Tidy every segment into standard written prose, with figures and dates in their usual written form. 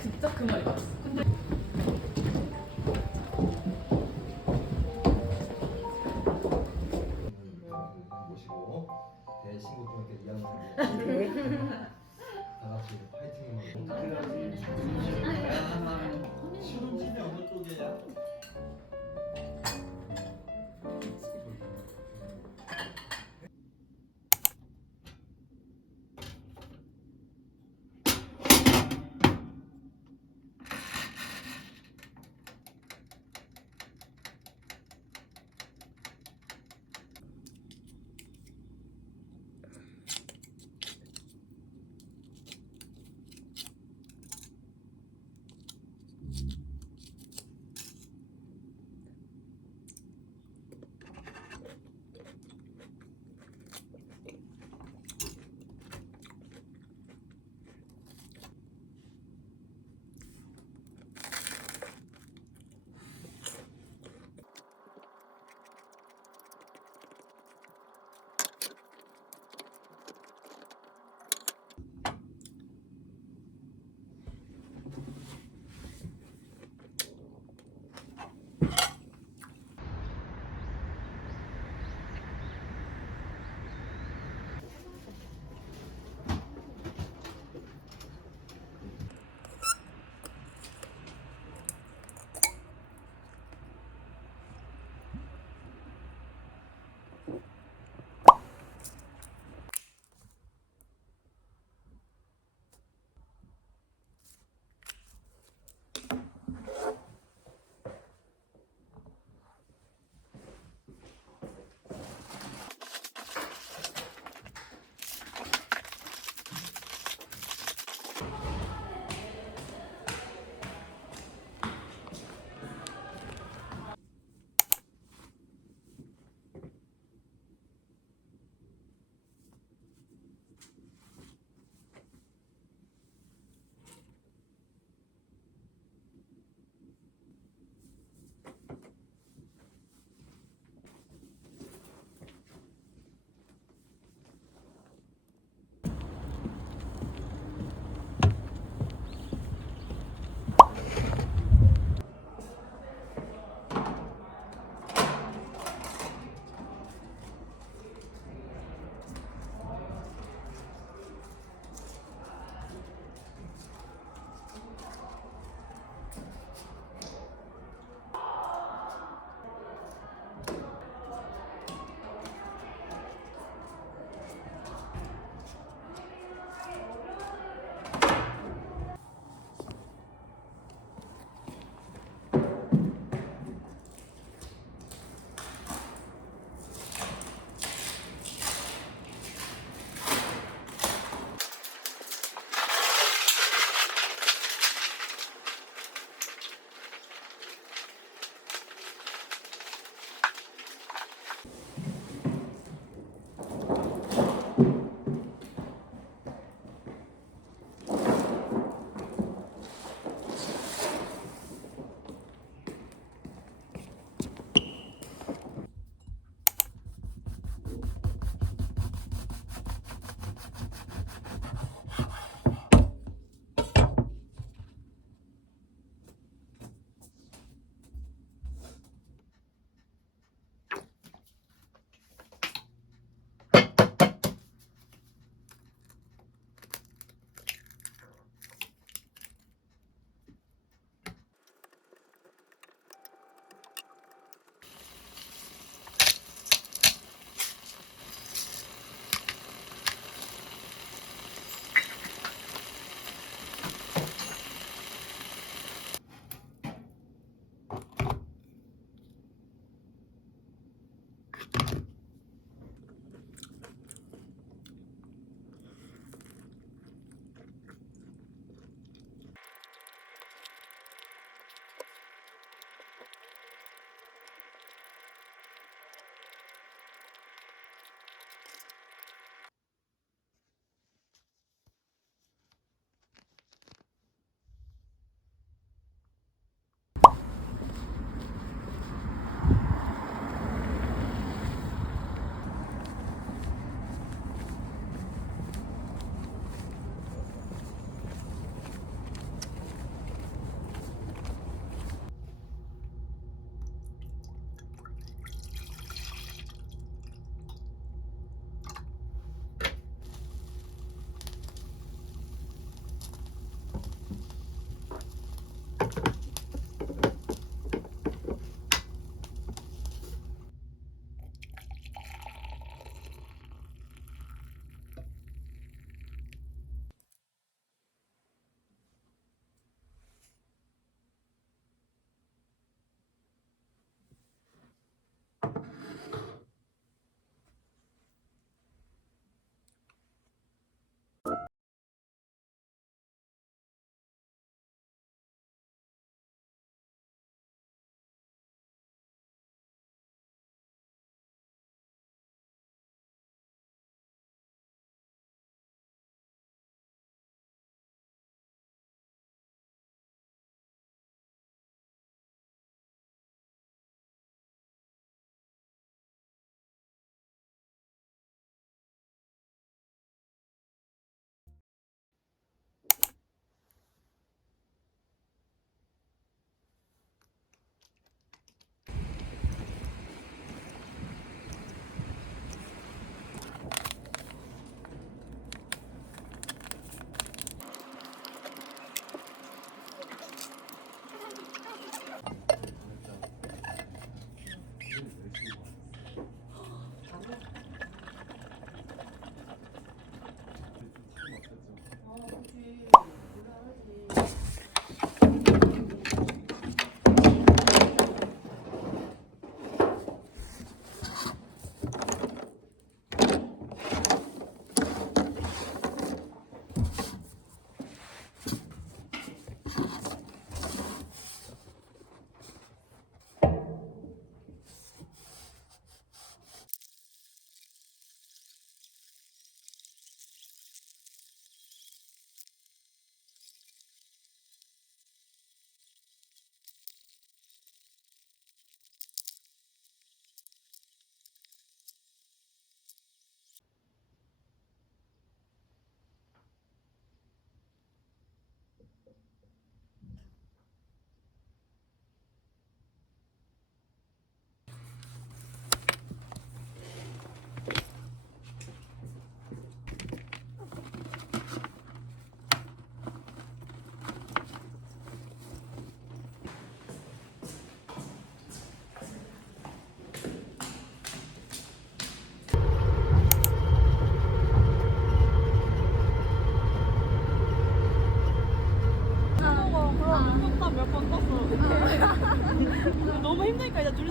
진짜 큰 말이다. 모시고 대신고등학교 2학년 다 같이 파이팅. 신혼집이 어느 쪽이야?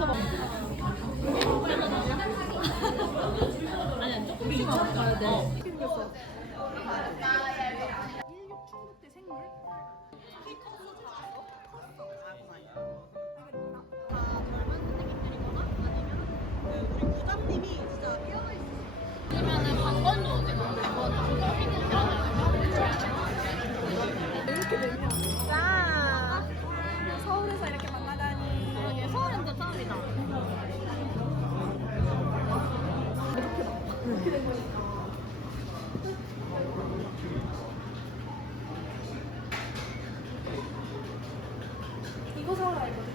여기서 먹. 아니야 조금씩 가야 돼. 생겼어. 일육 충북대 생물? 키 컸어? 작았어? 컸어. 우리 부장님이 진짜 깨어나 있어. 그러면은 관건도 지금 한번 자, 서울에서 이렇게 만나다니. 그러게 서울은 또 처음이다. 이거 서울 알거든.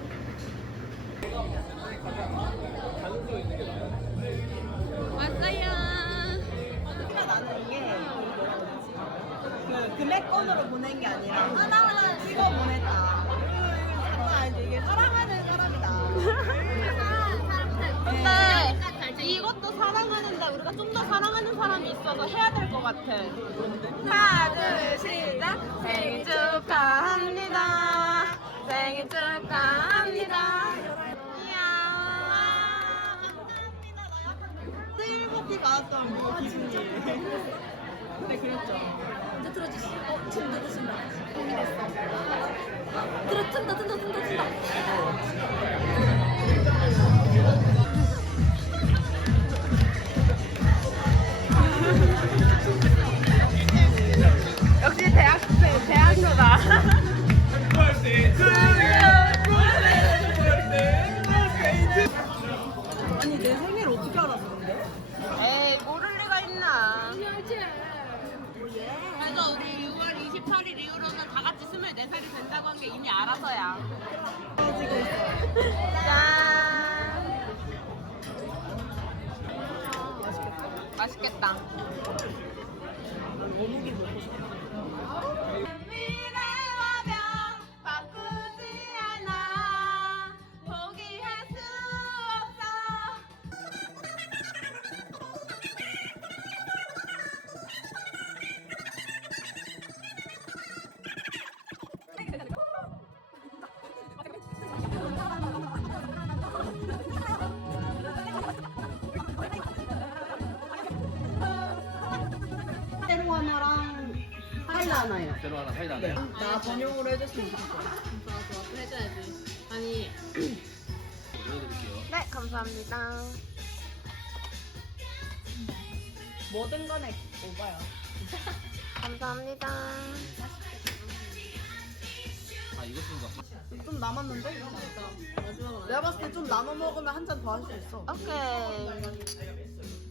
왔어요. 티가 나는 이게 그 금액권으로 보낸 게 아니라 하나하나 찍어 보냈다. 이거 장난 아니지. 이게 사랑하는 사람이다. 근데 이것도 사랑하는데 우리가 좀 더 사랑하는 사람이 있어서 해야 될 것 같아. 하나, 둘, 시작. 생일 축하합니다. 생일 축하합니다. 이야. 감사합니다. 나 약간 생일 파티 받았던 그 기분이. 근데 그랬죠. 언제 틀어주시? 지금 누르신다. 여기 됐어. 튼다. 역시 대학교다. 아니 내 생일 어떻게 알았어 근데? 에이 모를 리가 있나. 그래서 우리 6월 28일 이후로는 다 같이 24살이 된다고 한 게 이미 알아서야. 지고 있어. 짠. 맛있겠다. 원욱이 먹고 싶어. 미래와 바꾸지 않아 포기할 수 없어. 새로 하나랑 하이라 하나요. 새로 하나 사이다 네. 나 전용으로 해줬으면 좋겠어. 좋아 해줘야지. 아니 올려드릴게요. 네 감사합니다. 뭐든 간에 오바야. 감사합니다. 아 이거 쓴 거. 좀 남았는데? 마지막으로 내가 봤을 때 좀 나눠 먹으면 한 잔 더 할 수 있어. 오케이.